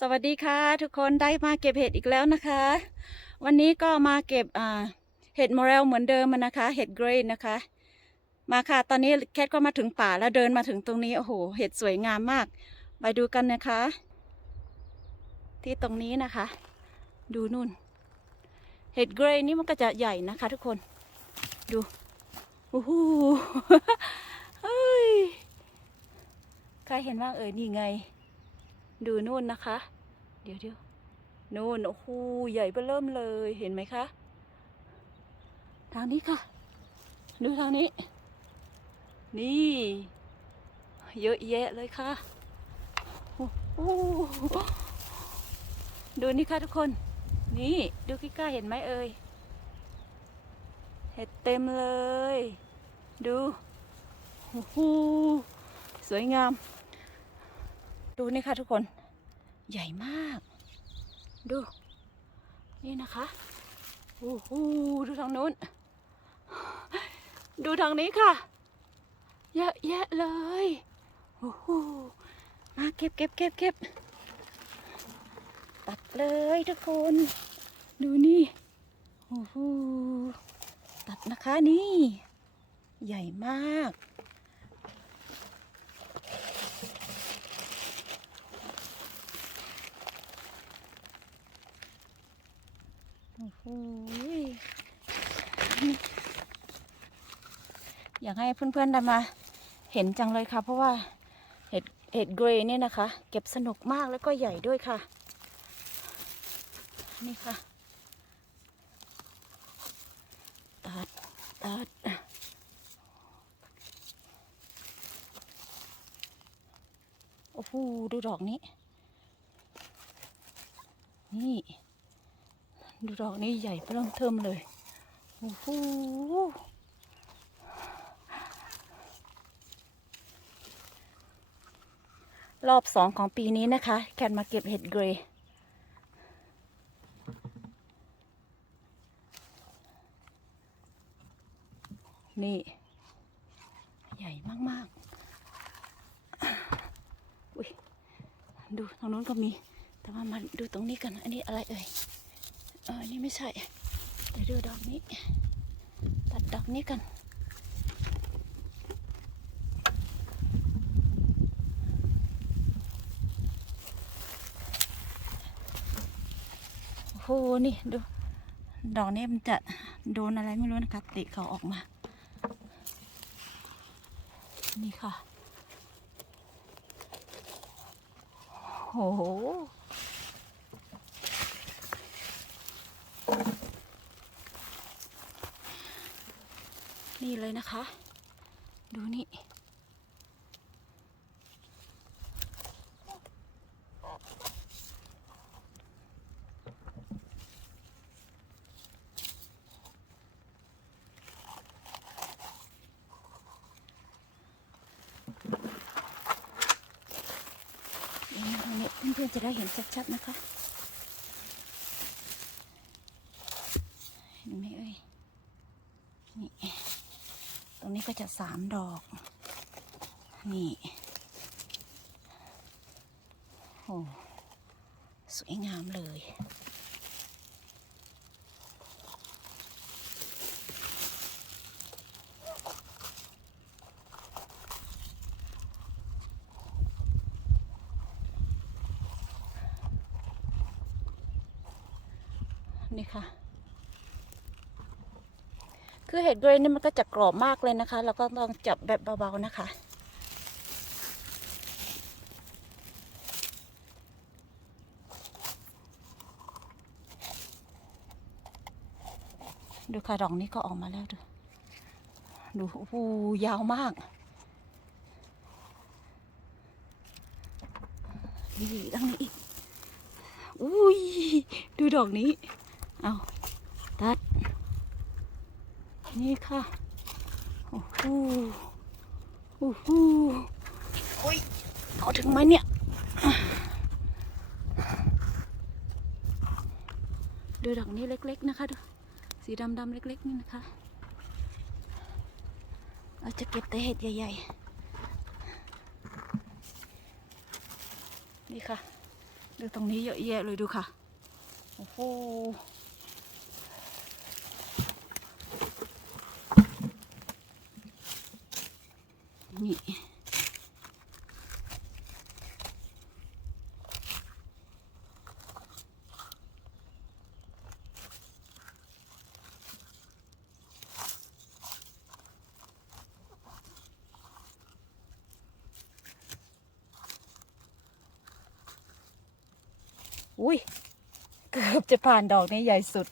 สวัสดีค่ะ ทุกคนได้มาเก็บเห็ดอีกแล้วนะคะ วันนี้ก็มาเก็บอ่าเห็ดมอเรลเหมือนเดิมนะคะ เห็ดเกรย์นะคะ มาค่ะ ตอนนี้แคทก็มาถึงป่าแล้วเดินมาถึงตรงนี้ โอ้โห เห็ดสวยงามมาก ไปดูกันนะคะ ที่ตรงนี้นะคะ ดูนู่น เห็ดเกรย์นี่มันก็จะใหญ่นะคะ ทุกคน ดูโอ้โหเฮ้ย ใครเห็นบ้างเอ่ยนี่ไง ดูนู่นนะคะ เดี๋ยวเดี๋ยวนู่นโอ้โหใหญ่เบ้อเริ่มเลยเห็นไหมคะ ทางนี้ค่ะ ดูทางนี้ นี่ เยอะแยะเลยค่ะโอ้โหดูนี่ค่ะทุกคน นี่ดูใกล้ๆเห็นไหมเอ่ยเห็ดเต็มเลย ดูโอ้โหสวยงาม ดูนี่ค่ะทุกคน ใหญ่มาก ดู นี่นะคะ โอ้โหดูทางนู้น ดูทางนี้ค่ะ เยอะแยะเลย โอ้โหมาเก็บเก็บเก็บเก็บตัดเลยทุกคน ดูนี่ โอ้โหตัดนะคะนี่ ใหญ่มาก อยอยากให้เพื่อนๆได้มาเห็นจังเลยค่ะ เพราะว่าเห็ดเห็ดเกรย์เนี่ยนะคะ เก็บสนุกมากแล้วก็ใหญ่ด้วยค่ะ นี่ค่ะตัดตัดโอ้โหดูดอกนี้ นี่ ดูดอกนี้ใหญ่เริ่มเทิมเลย โอ้โหรอบสองของปีนี้นะคะ แคนมาเก็บเห็ดเกรย์นี่ ใหญ่มากๆอุ้ยดูทางนู้นก็มี แต่ว่ามาดูตรงนี้กัน อันนี้อะไรเอ่ย เอออันนี้ไม่ใช่ เดี๋ยวดูดอกนี้ ตัดดอกนี้กันโอ้โหนี่ดู ดอกนี้มันจะโดนอะไรไม่รู้นะคะติเขาออกมา นี่ค่ะ โอ้โห นี่เลยนะคะ ดูนี่ นี่ตรงนี้เพื่อนๆจะได้เห็นชัดๆนะคะ เห็นไหมเอ่ย นี่ ตรงนี้ก็ จะสามดอก นี่โอ้สวยงามเลย เห็ดเกรย์นี่มันก็จะกรอบมากเลยนะคะ แล้วก็ต้องจับแบบเบาๆนะคะ ดูค่ะดอกนี้ก็ออกมาแล้วดู ดูโอ้โหยาวมาก นี่ดังนี้อีกอุ้ยดูดอกนี้ เอา นี่ค่ะ โอ้โหโอ้โหโอ้ยเอาถึงไหมเนี่ย ดูดอกนี้เล็ก ๆ นะคะดูสีดำๆเล็ก ๆ นี่นะคะเราจะเก็บแต่เห็ดใหญ่ ๆ นี่ค่ะ ดูตรงนี้เยอะแยะเลยดูค่ะ โอ้โห นี่อุ้ยเกือบจะผ่านดอกนี้ใหญ่สิ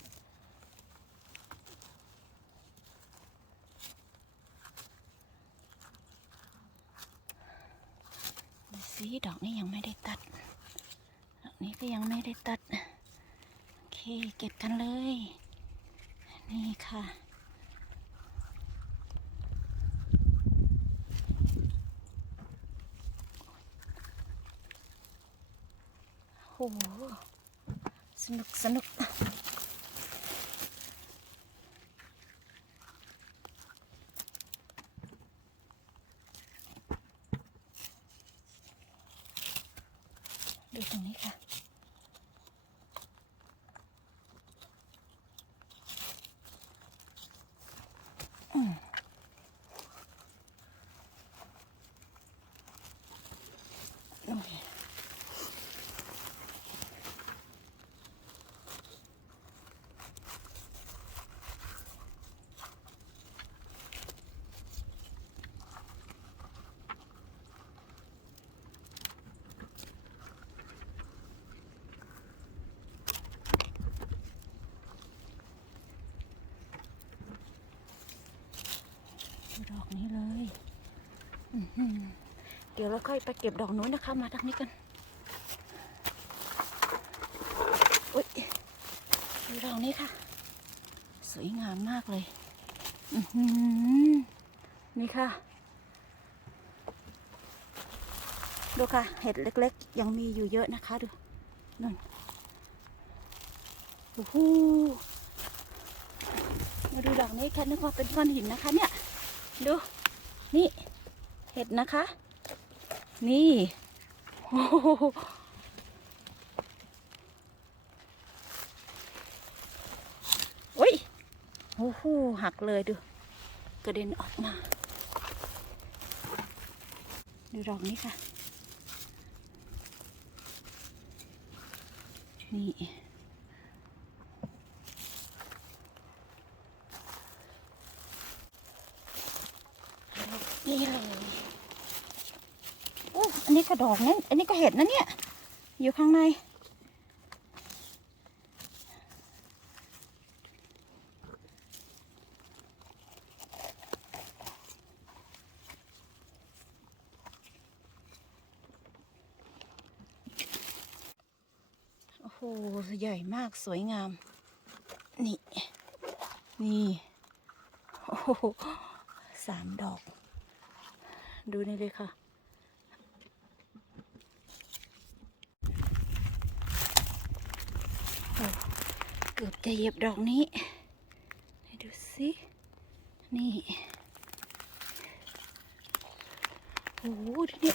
ดอกนี้ยังไม่ได้ตัด ดอกนี้ก็ยังไม่ได้ตัด โอเค เก็บกันเลย นี่ค่ะ โหสนุกสนุก ดูดอกนี้เลยเดี๋ยวเราค่อยไปเก็บดอกนู้นนะคะ มาทางนี้กันอุ้ยดูดอกนี้ค่ะ สวยงามมากเลยนี่ค่ะ ดูค่ะ เห็ดเล็กๆ ยังมีอยู่เยอะนะคะ ดูนั่นโอ้โหมาดูดอกนี้แค่นึกว่าเป็นก้อนหินนะคะเนี่ย ดู นี่ เห็ดนะคะ นี่โอ้โหโอ้ยโอ้โหหักเลยดูกระเด็นออกมา ดูดอกนี้ค่ะ นี่ นี่เลยโอ้อันนี้กระดอกนั้นอันนี้ก็เห็ดนะเนี่ย อยู่ข้างใน โอ้โห ใหญ่มากสวยงาม นี่ นี่ โอ้โหสามดอก ดูนี่เลยค่ะ เกือบจะเหยียบดอกนี้ให้ดูสิ นี่ โอ้โหที่นี่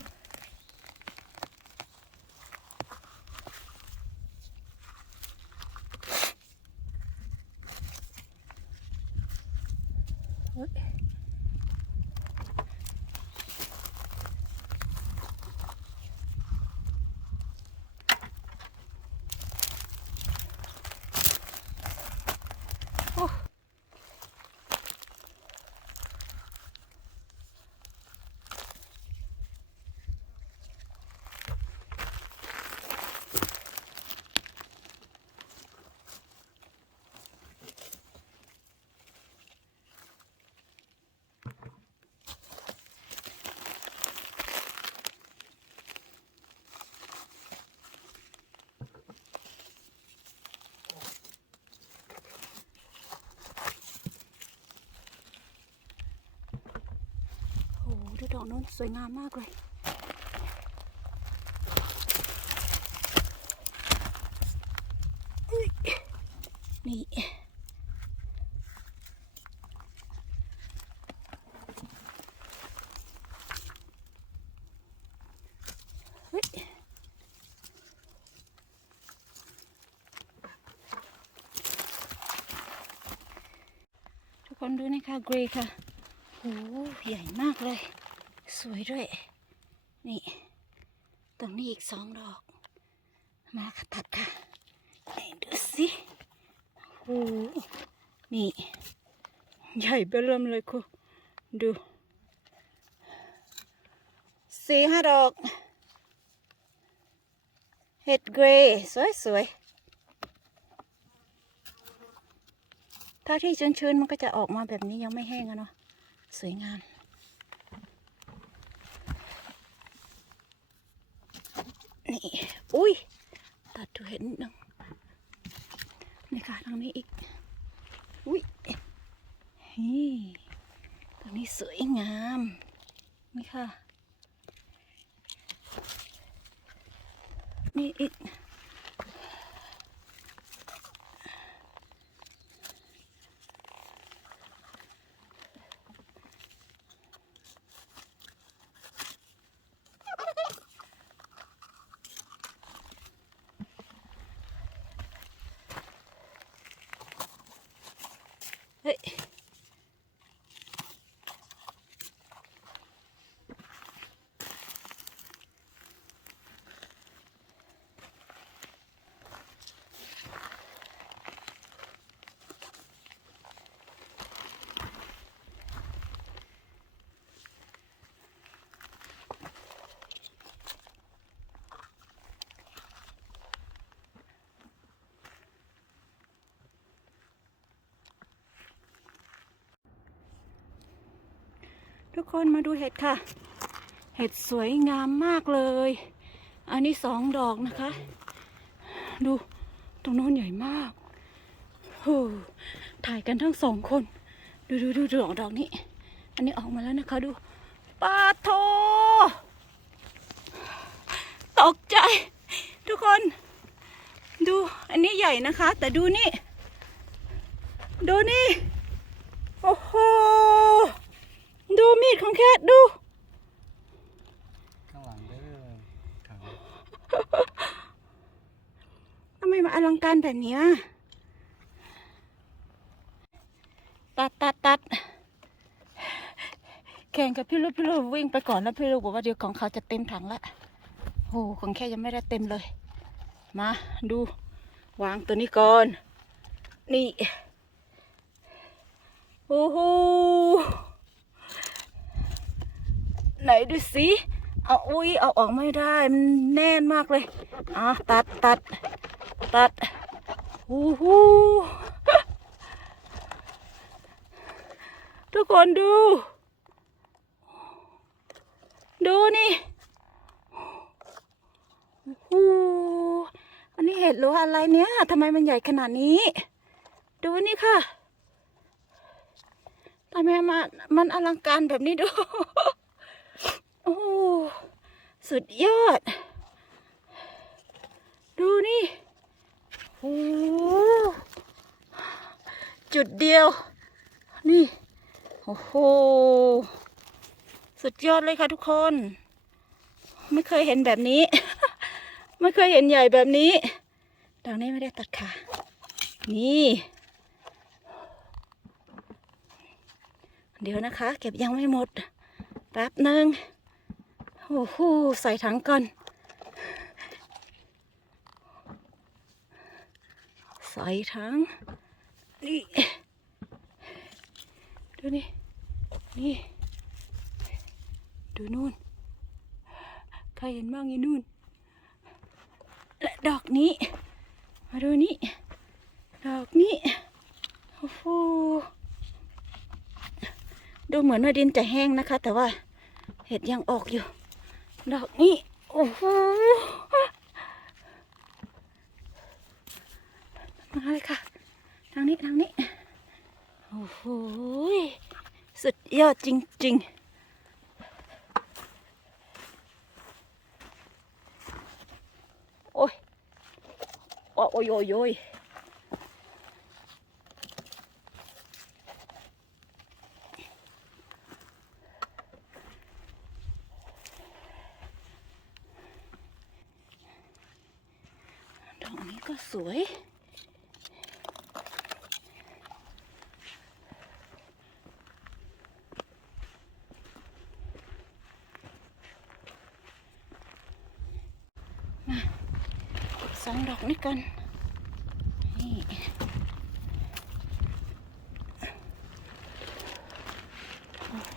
อกนู้นสวยงามมากเลย นี่ ทุกคนดูนะคะเกรย์ค่ะโหใหญ่มากเลย สวยด้วย นี่ ตรงนี้อีกสองดอก มาค่ะตัดค่ะไหนดูสิโหนี่ ใหญ่เบริ่มเลยคุณดูสี่ห้าดอกเห็ดเกรย์สวยๆ ถ้าที่ชื้นๆ มันก็จะออกมาแบบนี้ยังไม่แห้งอะเนาะสวยงาม นี่อุ้ยตัดดูเห็นนึงนี่ค่ะทางนี้อีกอุ้ยนี่ตรงนี้สวยงามนี่ค่ะนี่อีก เฮ้ย ทุกคนมาดูเห็ดค่ะ เห็ดสวยงามมากเลย อันนี้สองดอกนะคะ ดูตรงโน้นใหญ่มากโหถ่ายกันทั้งสองคน ดูดูดูดอกดอกนี้ อันนี้ออกมาแล้วนะคะดูปาโทตกใจ ทุกคน ดูอันนี้ใหญ่นะคะ แต่ดูนี่ ดูนี่ โอ้โห ดูมีดของแคทดู ข้างหลังเด้อขาวทำไมมาอลังการแบบเนี้ยตัดตัดตัดแข่งกับพี่ลูกพี่ลูกวิ่งไปก่อนแล้วพี่ลูกบอกว่าเดี๋ยวของเขาจะเต็มถังละโอ้ของแค่ยังไม่ได้เต็มเลย มาดู วางตัวนี้ก่อน นี่ โอ้โห ไหนดูสิเอาอุ้ยเอาออกไม่ได้มันแน่นมากเลยอะตัดตัดตัดโอ้โหทุกคนดู ดูนี่โอ้โหอันนี้เห็ดหรืออะไรเนี่ยทำไมมันใหญ่ขนาดนี้ ดูนี่ค่ะทำไมมันมันอลังการแบบนี้ดู โอ้สุดยอด ดูนี่โอ้จุดเดียว นี่ โอ้โห สุดยอดเลยค่ะทุกคน ไม่เคยเห็นแบบนี้ ไม่เคยเห็นใหญ่แบบนี้ดอกนี้ไม่ได้ตัดค่ะ นี่ เดี๋ยวนะคะ เก็บยังไม่หมด แป๊บหนึ่ง โอ้โหใส่ถังก่อน ใส่ถัง นี่ ดูนี่ นี่ ดูนู่น ใครเห็นบ้างอีนู่น และดอกนี้ มาดูนี่ ดอกนี้ โอ้โห ดูเหมือนว่าดินจะแห้งนะคะ แต่ว่าเห็ดยังออกอยู่ ดอกนี้ โอ้โหมาเลยค่ะ ทางนี้ ทางนี้ โอ้โห สุดยอดจริง ๆโอ้ยโอ้ยโอ้ย กันนี่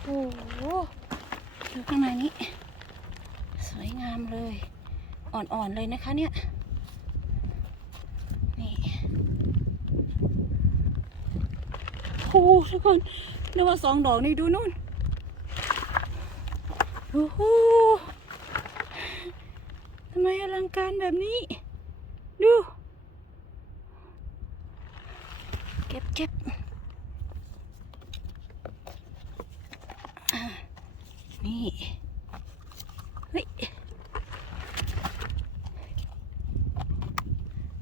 โอ้โหดูข้างในนี้ สวยงามเลย อ่อนๆเลยนะคะเนี่ย นี่โอ้ทุกคนนึกว่าสองดอกนี่ดูนู่นโอ้โหทำไมอลังการแบบนี้ ดู เก็บเก็บอ่านี่ เฮ้ย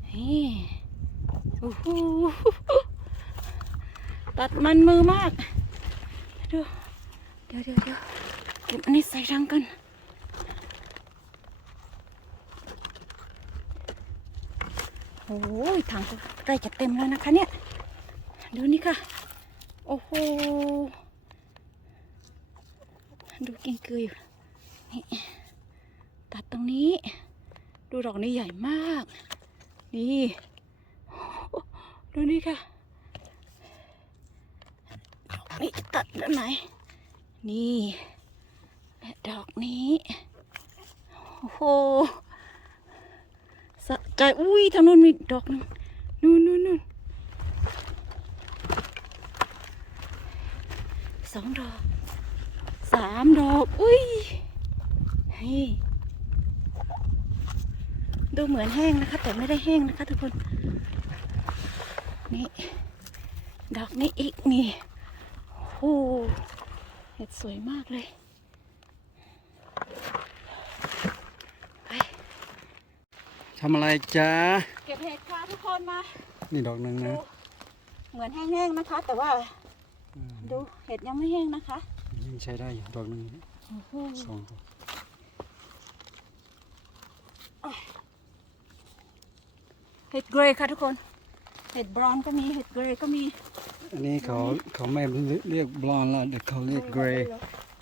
นี่โอ้โหตัด มันมือมากดูเดี๋ยวเดี๋ยวเดี๋ยวเก็บอันนี้ใส่รังกันโอ้ยถังก็ใกล้จะเต็มแล้วนะคะเนี่ยดูนี่ค่ะ โอ้โหดูกิ่งเกลืออยู่นี่ตัดตรงนี้ ดูดอกนี้ใหญ่มาก นี่ ดูนี่ค่ะ ดอกนี้ตัดด้านไหน นี่และดอกนี้ โอ้โหสะใจ อุ้ยทางนู้นมีดอกหนึงนู่นนู่นนู่นสองดอกสามดอก อุ้ยเฮ้ดูเหมือนแห้งนะคะ แต่ไม่ได้แห้งนะคะทุกคน นี่ ดอกนี้อีกนี่ โอ้โหเห็ดสวยมากเลยไปทำอะไรจ้าเก็บเห็ดค่ะทุกคนมา นี่ดอกหนึ่งดูนะ เหมือนแห้งๆนะคะ แต่ว่าอืมดูเห็ดยังไม่แห้งนะคะยังใช้ได้อยู่ดอกหนึ่งโอ้โหสองดอกเห็ดเกรย์ค่ะทุกคน เห็ดบรอนซ์ก็มี เห็ดเกรย์ก็มี อันนี้เขาเขาไม่เรียกบลอนด์ละเดี๋ยวเขาเรียกเกรย์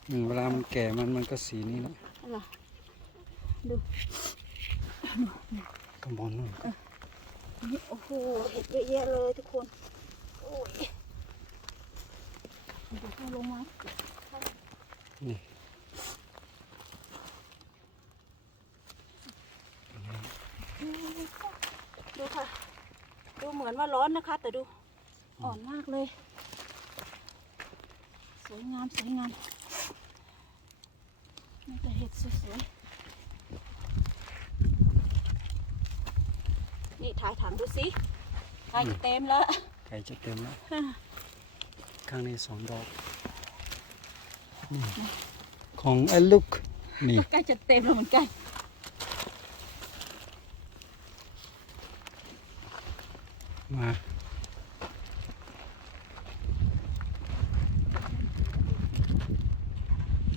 อืมเวลามันแก่มันมันก็สีนี้แหละอะไรดูกำบอลนู่นนี่โอ้โหเห็ดเยอะแยะเลยทุกคนโอ้ยเดี๋ยวเข้าลงมานี่ดูค่ะ ดูเหมือนว่าร้อนนะคะ แต่ดู อ่อนมากเลย สวยงามสวยงามนี่แต่เห็ดสวยๆนี่ถ่ายถังดูสิถ่ายจะเต็มแล้วไก่จะเต็มแล้ว ข้างในสองดอกนี่ของไอ้ลูกนี่ใกล้จะเต็มแล้วเหมือนกันมา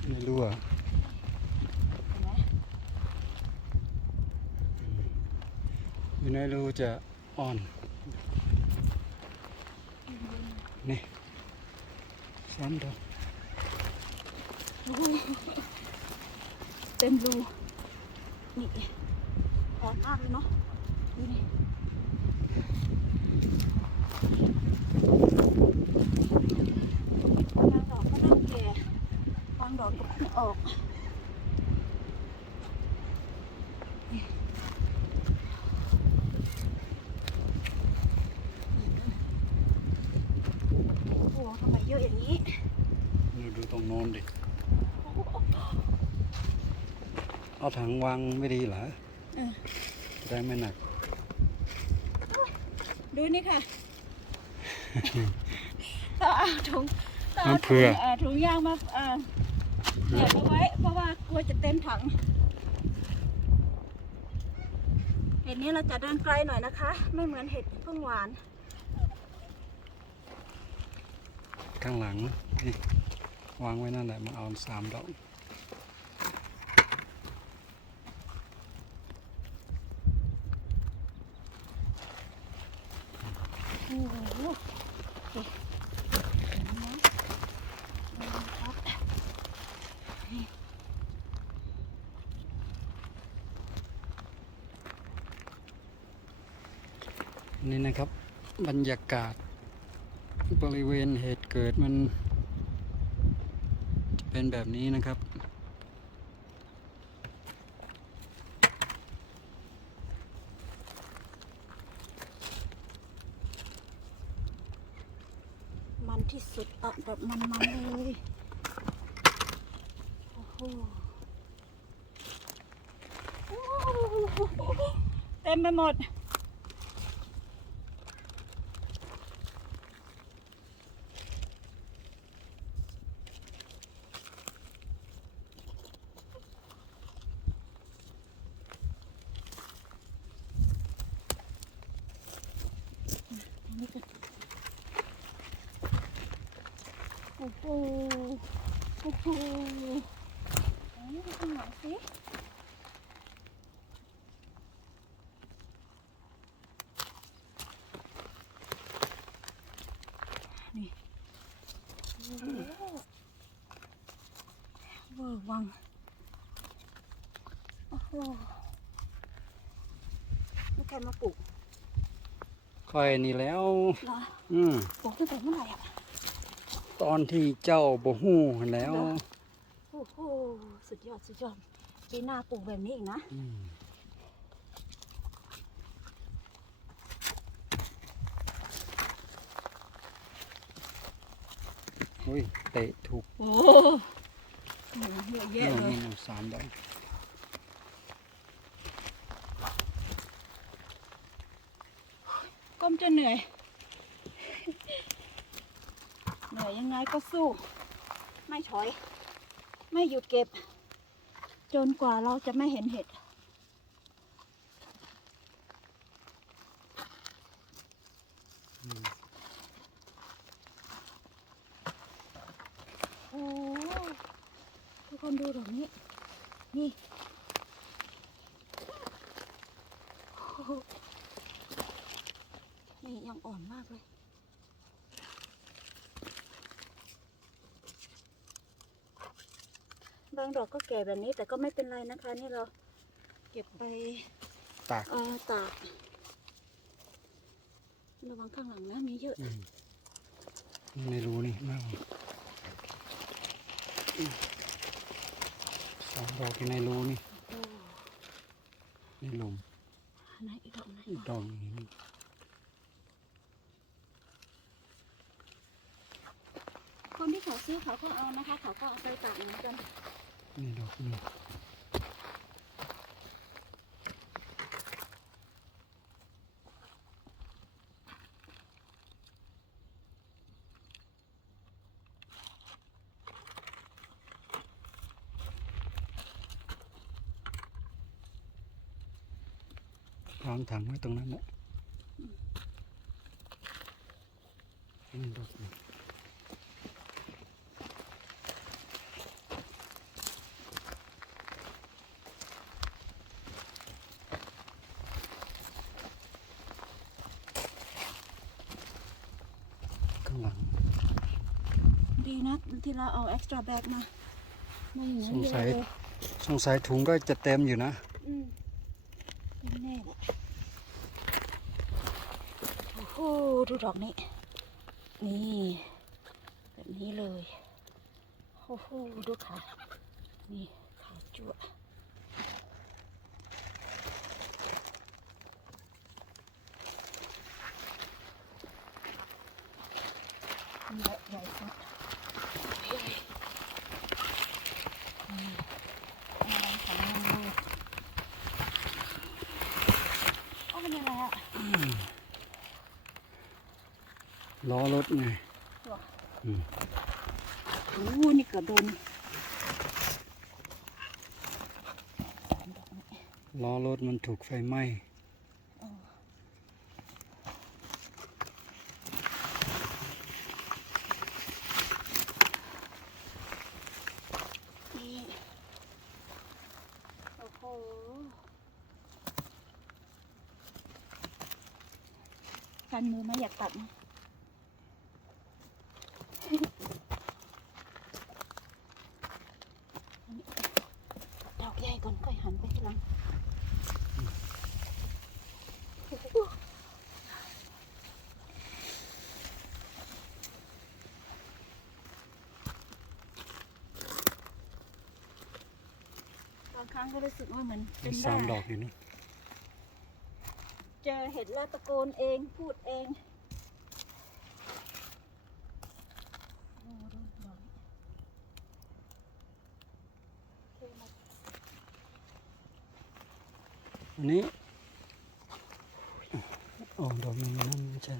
ไม่รู้อะ เห็นไหม อยู่ในรูจะอ่อน นี่สามดอกเต็มรู นี่อ่อนมากเลยเนาะดูนี่บางดอกก็เริ่มแก่บางดอกก็เพิ่งออก โอ้โหทำไมเยอะอย่างนี้ ดูดูตรงโน้นดิ เอา ถังวางไม่ดีเหรอเออจะได้ไม่หนัก ดูนี่ค่ะต้องเอาถุงต้องเอาน้ำเผื่ถุองเอ่อถุงยางมาเอ่อเก็บเอาไว้ เพราะว่ากลัวจะเต็มถัง เห็ดนี้เราจะเดินไกลหน่อยนะคะ ไม่เหมือนเห็ดพึ่งหวาน ข้างหลังนี่วางไว้นั่นแหละมาเอาสามดอก โอ้โหโอเคเห็นไหมนี่ครับนี่ นี่นะครับ บรรยากาศ บริเวณเหตุเกิดมันจะเป็นแบบนี้นะครับ มันที่สุดอะแบบมันมันๆเลยโอ้โหเต็มไปหมด นี่ก็โอ้โห โอ้โหไหนดูข้างหลังสินี่โอ้โห เวอร์วัง โอ้โหนี่ใครมาปลูกค่อยนี่แล้ว เหรออืมปลูกตั้งแต่เมื่อไหร่อะตอนที่เจ้าบ่ฮู้หั้นแล้วเหรอโอ้โห สุดยอด สุดยอดปีหน้าปลูกแบบนี้อีกนะ อืม อุ้ยเตะถูกโอ้เยอะแยะโน่นเลยโน่นสามดอกก้มจะเหนื่อย เหนื่อยยังไงก็สู้ ไม่ถอย ไม่หยุดเก็บ จนกว่าเราจะไม่เห็นเห็ด โอ้ทุกคน ดูดอกนี้ นี่โอ้โหนี่ยังอ่อนมากเลย บางดอกก็แก่แบบนี้แต่ก็ไม่เป็นไรนะคะ นี่เราเก็บไปตากเอ่อตากระวังข้างหลังนะมีเยอะอืมไม่รู้นี่มาก สองดอกอยู่ในรูนี่โอ้ในหลุมอันไหนอีกดอกไหนอีกดอกหนึงนี่คนที่เขาซื้อเขาก็เอานะคะ เขาก็เอาไปตากเหมือนกันนี่ดอกนี่ วางถังไว้ ตรงนั้นแหละนี่ดอกนี่ข้างหลังดีนะที่เราเอา extra bag มาไม่อย่างนั้นสงสัยเอะเลยสงสัยถุงก็จะเต็มอยู่นะ อืมเป็นแน่แหละ โอ้ดูดอกนี้ นี่แบบนี้เลยโอ้โหดูขานี่ขาจั่วนี่แหละใหญ่สุดใหญ่นี่อะไรของมันเลยโอ้เป็นอะไรอะ ล้อรถไงโอ้นี่กระโดนล้อรถมันถูกไฟไหม้กันมือไม่อยากตัดนะ ก็รู้สึกว่าเหมือนมีเป็นสามบ้าดอกอยู่นู่นเจอเห็ดแล้วตะโกนเองพูดเองโอ้ดูดอกโอเคหมดอันนี้โอ้ดอกมันนั่นไม่ใช่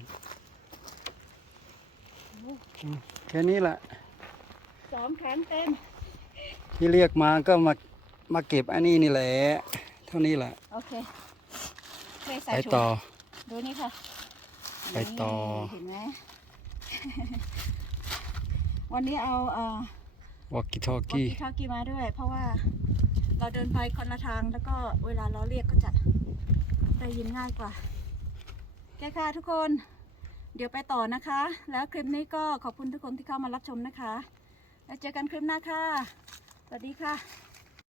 อืมแค่นี้แหละสองครั้งเต็มที่เรียกมาก็มา มาเก็บอันนี้นี่แหละเท่านี้แหละโอเคเทใส่ไปถุงต่อ ดูนี่ค่ะไปต่อ นี่เห็นไหม วันนี้เอาเอ่อ วอกกิทอวอกกี้กี้ทอกกี้มาด้วย เพราะว่าเราเดินไปคนละทางแล้วก็เวลาเราเรียกก็จะได้ยินง่ายกว่าโอเคค่ะทุกคน เดี๋ยวไปต่อนะคะ แล้วคลิปนี้ก็ขอบคุณทุกคนที่เข้ามารับชมนะคะ แล้วเจอกันคลิปหน้าค่ะ สวัสดีค่ะ